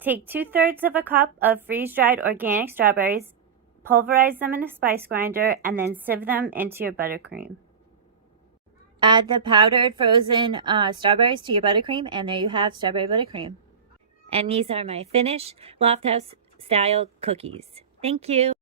Take 2/3 of a cup of freeze-dried organic strawberries, pulverize them in a spice grinder, and then sieve them into your buttercream. Add the powdered frozen strawberries to your buttercream, and there you have strawberry buttercream. And these are my finished Lofthouse style cookies. Thank you.